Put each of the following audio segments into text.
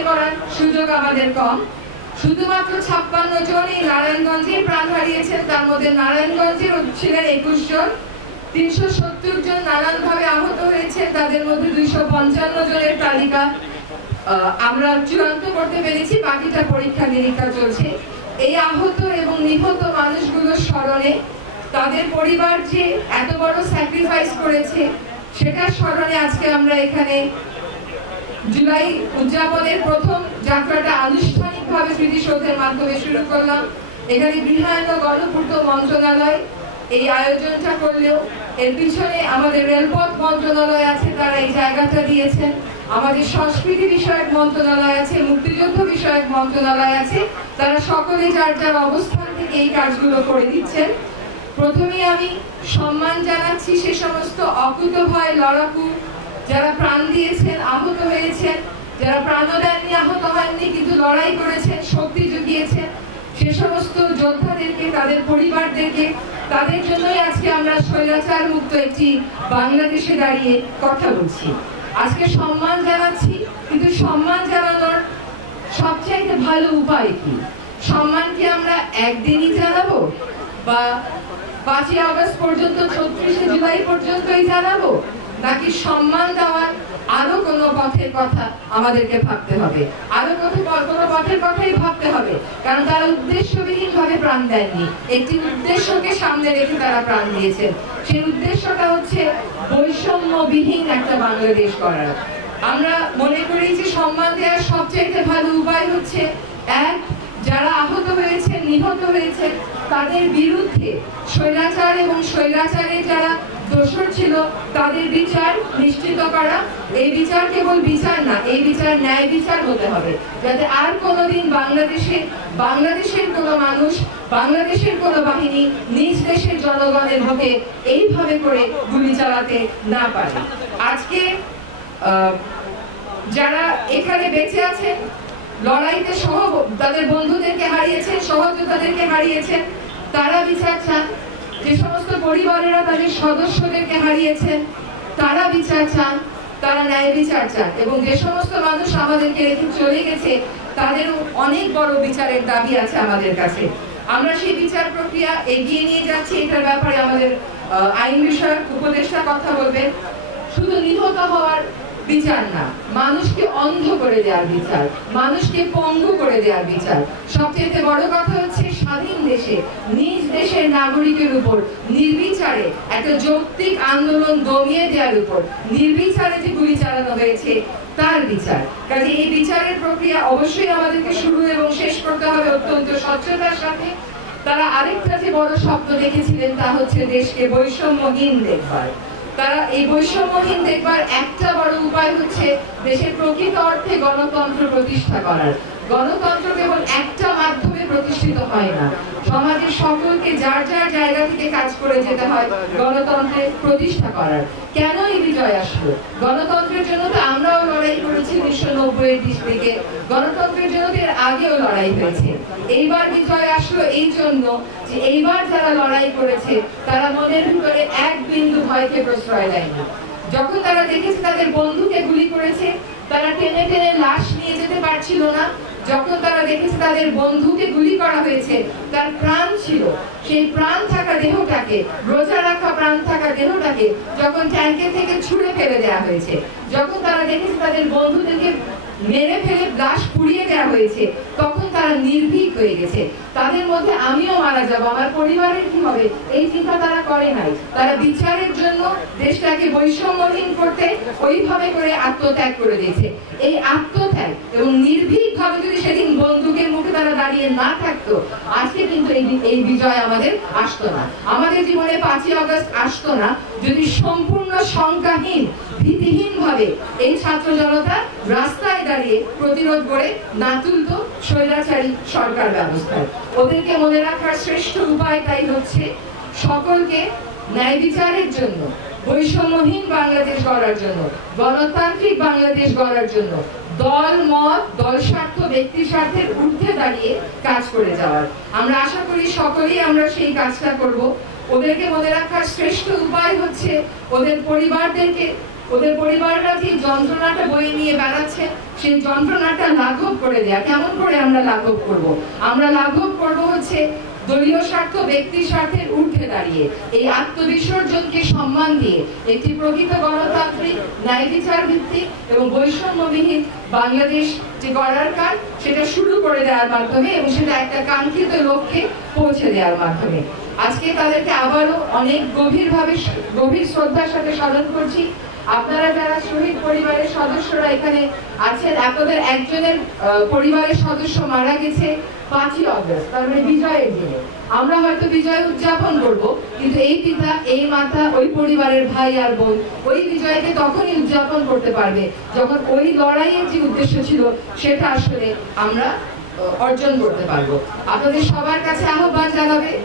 মনে করার সুযোগ আমাদের কম। শুধুমাত্র 56 জনই নারায়ণগঞ্জে প্রাণ হারিয়েছেন, তার মধ্যে নারায়ণগঞ্জের ছিলেন 21 জন। 370 জন নানানভাবে আহত হয়েছে, তাদের মধ্যে 255 জনের তালিকা আমরা চূড়ান্ত করতে পেরেছি, বাকিটা পরীক্ষা নিরীক্ষা চলছে। এই আহত এবং নিহত মানুষগুলোর স্মরণে, তাদের পরিবার যে এত বড় স্যাক্রিফাইস করেছে সেটার স্মরণে আজকে আমরা এখানে জুলাই উদযাপনের প্রথম যাত্রাটা আনুষ্ঠানিকভাবে স্মৃতিসৌধের মাধ্যমে শুরু করলাম। এখানে গৃহায়ন ও গণপূর্ত মন্ত্রণালয় এই আয়োজনটা করলেও এর পিছনে আমাদের রেলপথ মন্ত্রণালয় আছে, তারা এই জায়গাটা দিয়েছেন। আমাদের সংস্কৃতি বিষয়ক মন্ত্রণালয় আছে, মুক্তিযুদ্ধ বিষয়ক মন্ত্রণালয় আছে, তারা সকলে যার যার অবস্থান থেকে এই কাজগুলো করে দিচ্ছেন। প্রথমেই আমি সম্মান জানাচ্ছি সে সমস্ত অকুতোভয় লড়াকু যারা প্রাণ দিয়েছেন, আহত হয়েছেন, যারা প্রাণ দেননি, আহত হয়নি কিন্তু লড়াই করেছেন, শক্তি জুগিয়েছেন, সে সমস্ত যোদ্ধাদেরকে, তাদের পরিবারদেরকে, তাদের জন্যই আজকে আমরা স্বৈরাচার মুক্ত একটি বাংলাদেশে দাঁড়িয়ে কথা বলছি। আজকে সম্মান জানাচ্ছি, কিন্তু সম্মান জানানোর সবচাইতে ভালো উপায় কি? সম্মান কি আমরা একদিনই জানাবো, বা 5ই আগস্ট পর্যন্ত 34শে জুলাই পর্যন্তই জানাবো, নাকি সম্মান দেওয়ার আরো কোনো পথের কথা আমাদেরকে ভাবতে হবে? আরো কোনো পথের কথাই ভাবতে হবে, কারণ তারা উদ্দেশ্যবিহীন ভাবে প্রাণ দেননি, একটি উদ্দেশ্যকে সামনে রেখে তারা প্রাণ দিয়েছেন। সেই উদ্দেশ্যটা হচ্ছে বৈষম্যবিহীন একটা বাংলাদেশ করার। আমরা মনে করি যে সম্মান দেওয়ার সবচেয়ে ভালো উপায় হচ্ছে, এক, যারা আহত হয়েছে, নিহত হয়েছে, তাদের বিরুদ্ধে স্বৈরাচার এবং স্বৈরাচারের যারা দোষর ছিল তাদের বিচার নিশ্চিত করা। এই বিচার কেবল বিচার না, এই বিচার ন্যায় বিচার হতে হবে, যাতে আর কোনোদিন বাংলাদেশের কোনো মানুষ, বাংলাদেশের কোনো বাহিনী নিজ দেশের জনগণের বুকে এইভাবে করে গুলি চালাতে না পারে। আজকে যারা এখানে বেঁচে আছেন, লড়াইতে তাদের বন্ধুদেরকে হারিয়েছেন, সহযোদ্ধাদেরকে হারিয়েছেন, তারা বিচার চান। যে সমস্ত পরিবারেরা তাদের সদস্যদেরকে হারিয়েছেন তারা বিচার চান, তারা ন্যায় বিচার চান। এবং যে সমস্ত মানুষ আমাদেরকে রেখে চলে গেছে তাদেরও অনেক বড় বিচারের দাবি আছে আমাদের কাছে। আমরা সেই বিচার প্রক্রিয়া এগিয়ে নিয়ে যাচ্ছি। এটার ব্যাপারে আমাদের আইন বিষয়ক উপদেষ্টা কথা বলবেন। শুধু নিহত হওয়ার বিচার না, মানুষকে অন্ধ করে দেওয়ার বিচার, মানুষকে পঙ্গু করে দেওয়ার বিচার। সবচেয়ে বড় কথা হচ্ছে স্বাধীন দেশে নিজ দেশের নাগরিকের উপর নির্বিচারে একটা যৌক্তিক আন্দোলন দমিয়ে দেওয়ার উপর নির্বিচারে যে গুলি চালানো হয়েছে তার বিচার। কাজে এই বিচারের প্রক্রিয়া অবশ্যই আমাদেরকে শুরু এবং শেষ করতে হবে অত্যন্ত স্বচ্ছতার সাথে। তারা আরেকটা যে বড় স্বপ্ন দেখেছিলেন তা হচ্ছে দেশকে বৈষম্যহীন দেখবার। তারা এই বৈষম্যহীন দেখবার একটা বড় উপায় হচ্ছে দেশের প্রকৃত অর্থে গণতন্ত্র প্রতিষ্ঠা করার। গণতন্ত্র কেবল একটা মাধ্যমে প্রতিষ্ঠিত হয় না, সমাজের সকলকে যার যার জায়গা থেকে কাজ করে যেতে হয় গণতন্ত্রের প্রতিষ্ঠা করার। কেন এই বিজয় আসলো? গণতন্ত্রের জন্য তো আমরাও লড়াই করেছি 1990-এর দিক থেকে, গণতন্ত্রের জন্য এর আগেও লড়াই হয়েছে। এইবার বিজয় আসলো এই জন্য যে এইবার যারা লড়াই করেছে তারা মনের ভিতরে এক বিন্দু ভয়কে প্রশ্রয় দেয়নি। যখন তারা দেখেছে তাদের বন্ধুকে গুলি করেছে, তারা টেনে টেনে লাশ নিয়ে যেতে পারছিল না। যখন তারা দেখেছে তাদের বন্ধুকে গুলি করা হয়েছে, তার প্রাণ ছিল, সেই প্রাণ থাকা দেহটাকে, রোজা রাখা প্রাণ থাকা দেহটাকে যখন ট্যাঙ্কের থেকে ছুঁড়ে ফেলে দেওয়া হয়েছে, যখন তারা দেখেছে তাদের বন্ধুদেরকে মেরে ফেলে লাশ পুড়িয়ে দেওয়া হয়েছে, তখন তারা নির্ভীক হয়ে গেছে। তাদের মধ্যে আমিও মারা যাব, আমার পরিবারের কি হবে, এই চিন্তা তারা করে নাই। তারা বিচারের জন্য দেশটাকে বৈষম্যহীন করতে ওইভাবে করে আত্মত্যাগ করে দিয়েছে। এই আত্মত্যাগ এবং নির্ভীক ভাবে যদি সেদিন বন্দুকের মুখে তারা দাঁড়িয়ে না থাকতো, আজকে কিন্তু এই বিজয় আমাদের আসতো না। আমাদের জীবনে 5ই আগস্ট আসতো না যদি সম্পূর্ণ সংখ্যাহীন, ভীতিহীন ভাবে এই ছাত্র জনতা রাস্তায় দাঁড়িয়ে প্রতিরোধ করে না তুলতো স্বৈরাচারী সরকার ব্যবস্থায়। ওদেরকে মনে রাখার শ্রেষ্ঠ উপায় তাই হচ্ছে সকলকে ন্যায় বিচারের জন্য, বৈষম্যহীন বাংলাদেশ গড়ার জন্য, গণতান্ত্রিক বাংলাদেশ গড়ার জন্য দল মত, দল স্বার্থ, ব্যক্তি স্বার্থের ঊর্ধ্বে দাঁড়িয়ে কাজ করে যাওয়ার। আমরা আশা করি সকলেই আমরা সেই কাজটা করব। ওদেরকে মনে রাখার শ্রেষ্ঠ উপায় হচ্ছে ওদের পরিবারদেরকে ওদের পরিবাররা যে যন্ত্রণাটা বয়ে নিয়ে বেড়াচ্ছে সেই যন্ত্রণাটা লাঘব করে দেয়া। কেমন করে আমরা লাঘব করব? আমরা লাঘব করব হচ্ছে দলীয় স্বার্থ ব্যক্তি স্বার্থের ঊর্ধ্বে দাঁড়িয়ে এই আত্মবিসর্জনকে সম্মান দিয়ে একটি প্রকৃত গণতান্ত্রিক ন্যায় বিচার ভিত্তিক এবং বৈষম্যবিহীন বাংলাদেশ যে গড়ার কাজ সেটা শুরু করে দেওয়ার মাধ্যমে এবং সেটা একটা কাঙ্ক্ষিত লক্ষ্যে পৌঁছে দেওয়ার মাধ্যমে আজকে তাদেরকে আবারও অনেক গভীর শ্রদ্ধার সাথে স্মরণ করছি। আপনারা যারা শহীদ পরিবারের সদস্যরা এখানে আছেন, আপনাদের একজনের পরিবারের সদস্য মারা গেছে 5ই অগস্ট, তার মানে বিজয়ের দিনে। আমরা হয়তো বিজয় উদযাপন করব, কিন্তু এই পিতা এই মাতা ওই পরিবারের ভাই আর বোন ওই বিজয়কে তখনই উদযাপন করতে পারবে যখন ওই লড়াইয়ের যে উদ্দেশ্য ছিল সেটা আসলে আমরা অর্জন করতে পারবো। আপনাদের সবার কাছে আহ্বান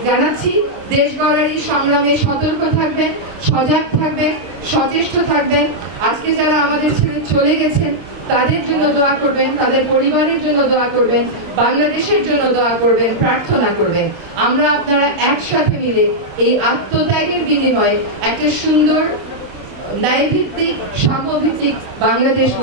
জানাচ্ছি দেশ গড়ার এই সংগ্রামে সতর্ক থাকবেন, সজাগ থাকবেন, সচেষ্ট থাকবেন। আজকে যারা আমাদের ছেড়ে চলে গেছেন তাদের জন্য দোয়া করবেন, তাদের পরিবারের জন্য দোয়া করবেন, বাংলাদেশের জন্য দোয়া করবেন, প্রার্থনা করবেন। আমরা আপনারা একসাথে মিলে এই আত্মত্যাগের বিনিময়ে একটা সুন্দর ন্যায়ভিত্তিক সাম্যভিত্তিক বাংলাদেশ